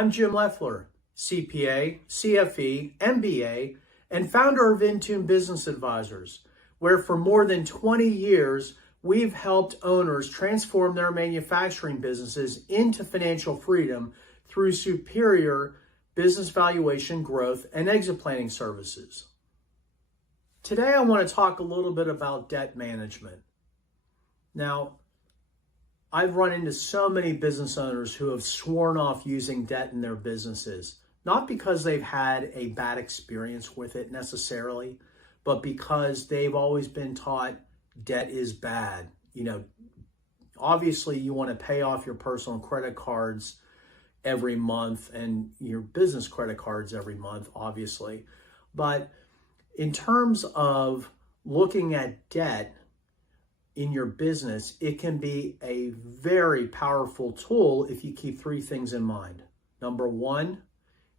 I'm Jim Loeffler, CPA, CFE, MBA, and founder of InTune Business Advisors, where for more than 20 years, we've helped owners transform their manufacturing businesses into financial freedom through superior business valuation, growth, and exit planning services. Today, I want to talk a little bit about debt management. Now, I've run into so many business owners who have sworn off using debt in their businesses, not because they've had a bad experience with it necessarily, but because they've always been taught debt is bad. Obviously you want to pay off your personal credit cards every month and your business credit cards every month, obviously. But in terms of looking at debt in your business, it can be a very powerful tool if you keep three things in mind. Number one,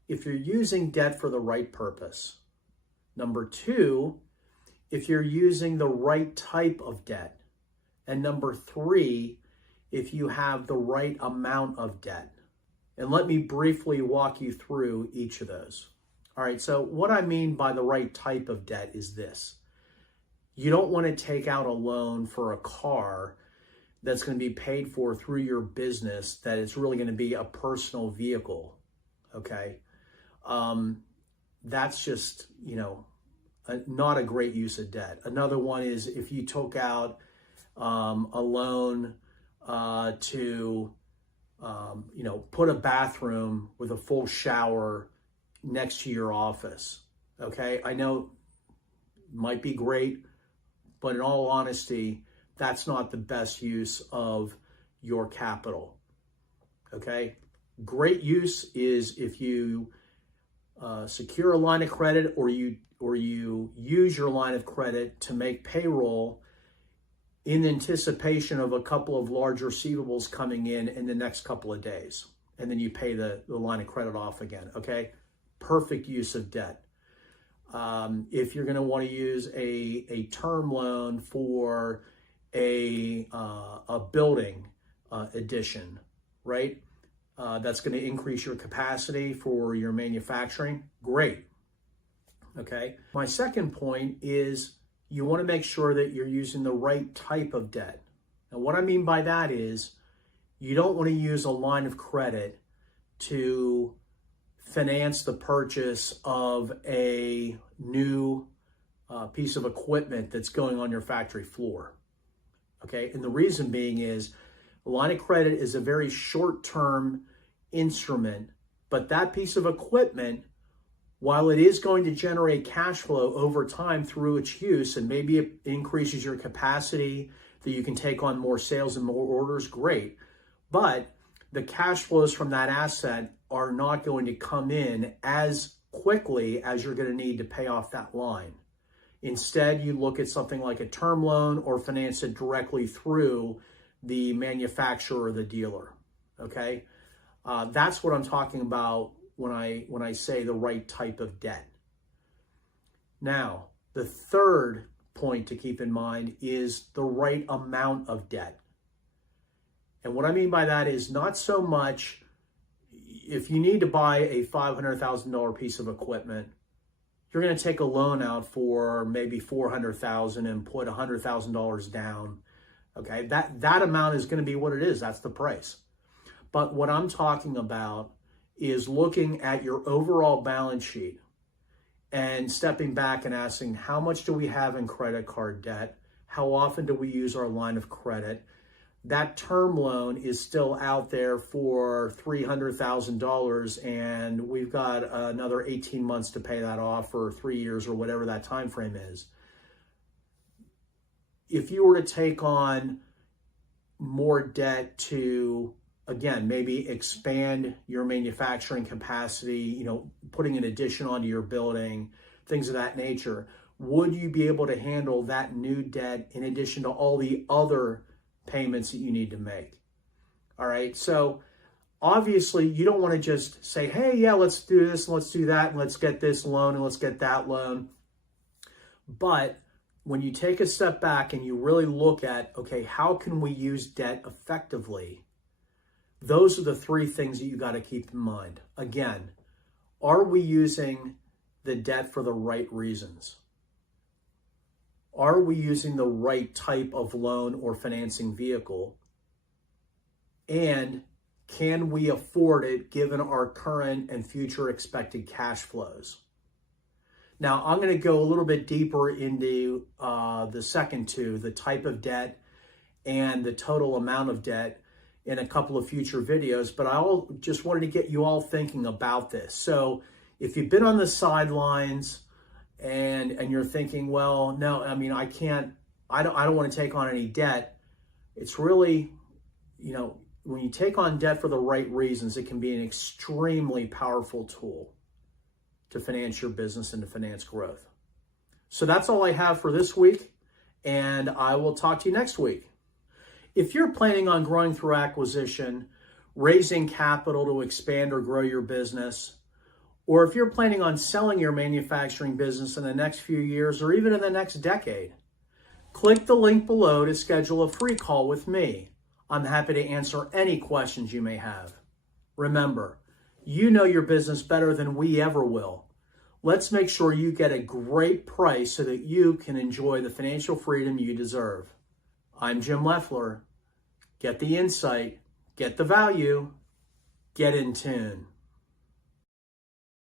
if you're using debt for the right purpose. Number two, if you're using the right type of debt. And number three, if you have the right amount of debt. And let me briefly walk you through each of those. All right, so what I mean by the right type of debt is this. You don't want to take out a loan for a car that's going to be paid for through your business, that it's really going to be a personal vehicle, okay? That's just, not a great use of debt. Another one is if you took out a loan to, put a bathroom with a full shower next to your office, okay? I know it might be great, but in all honesty, that's not the best use of your capital, okay? Great use is if you secure a line of credit or you use your line of credit to make payroll in anticipation of a couple of large receivables coming in the next couple of days. And then you pay the line of credit off again, okay? Perfect use of debt. If you're going to want to use a term loan for a building addition, right? That's going to increase your capacity for your manufacturing. Great. Okay. My second point is you want to make sure that you're using the right type of debt. And what I mean by that is you don't want to use a line of credit to finance the purchase of a new piece of equipment that's going on your factory floor. Okay. And the reason being is a line of credit is a very short-term instrument, but that piece of equipment, while it is going to generate cash flow over time through its use, and maybe it increases your capacity that you can take on more sales and more orders, great. But the cash flows from that asset are not going to come in as quickly as you're going to need to pay off that line. Instead, you look at something like a term loan or finance it directly through the manufacturer or the dealer, okay? That's what I'm talking about when I say the right type of debt. Now, the third point to keep in mind is the right amount of debt. And what I mean by that is not so much if you need to buy a $500,000 piece of equipment, you're going to take a loan out for maybe $400,000 and put $100,000 down. Okay, that amount is going to be what it is. That's the price. But what I'm talking about is looking at your overall balance sheet and stepping back and asking, how much do we have in credit card debt? How often do we use our line of credit? That term loan is still out there for $300,000 and we've got another 18 months to pay that off, for 3 years or whatever that time frame is. If you were to take on more debt to, again, maybe expand your manufacturing capacity, putting an addition onto your building, things of that nature, would you be able to handle that new debt in addition to all the other payments that you need to make? All right. So obviously you don't want to just say, hey, yeah, let's do this, and let's do that, and let's get this loan and let's get that loan. But when you take a step back and you really look at, okay, how can we use debt effectively? Those are the three things that you got to keep in mind. Again, are we using the debt for the right reasons? Are we using the right type of loan or financing vehicle? And can we afford it given our current and future expected cash flows? Now, I'm going to go a little bit deeper into the second two, the type of debt and the total amount of debt, in a couple of future videos, but I just wanted to get you all thinking about this. So if you've been on the sidelines and you're thinking, well, no, I mean, I don't want to take on any debt. It's really, when you take on debt for the right reasons, it can be an extremely powerful tool to finance your business and to finance growth. So that's all I have for this week, and I will talk to you next week. If you're planning on growing through acquisition, raising capital to expand or grow your business, or if you're planning on selling your manufacturing business in the next few years or even in the next decade, click the link below to schedule a free call with me. I'm happy to answer any questions you may have. Remember, you know your business better than we ever will. Let's make sure you get a great price so that you can enjoy the financial freedom you deserve. I'm Jim Loeffler. Get the insight, get the value, get in tune.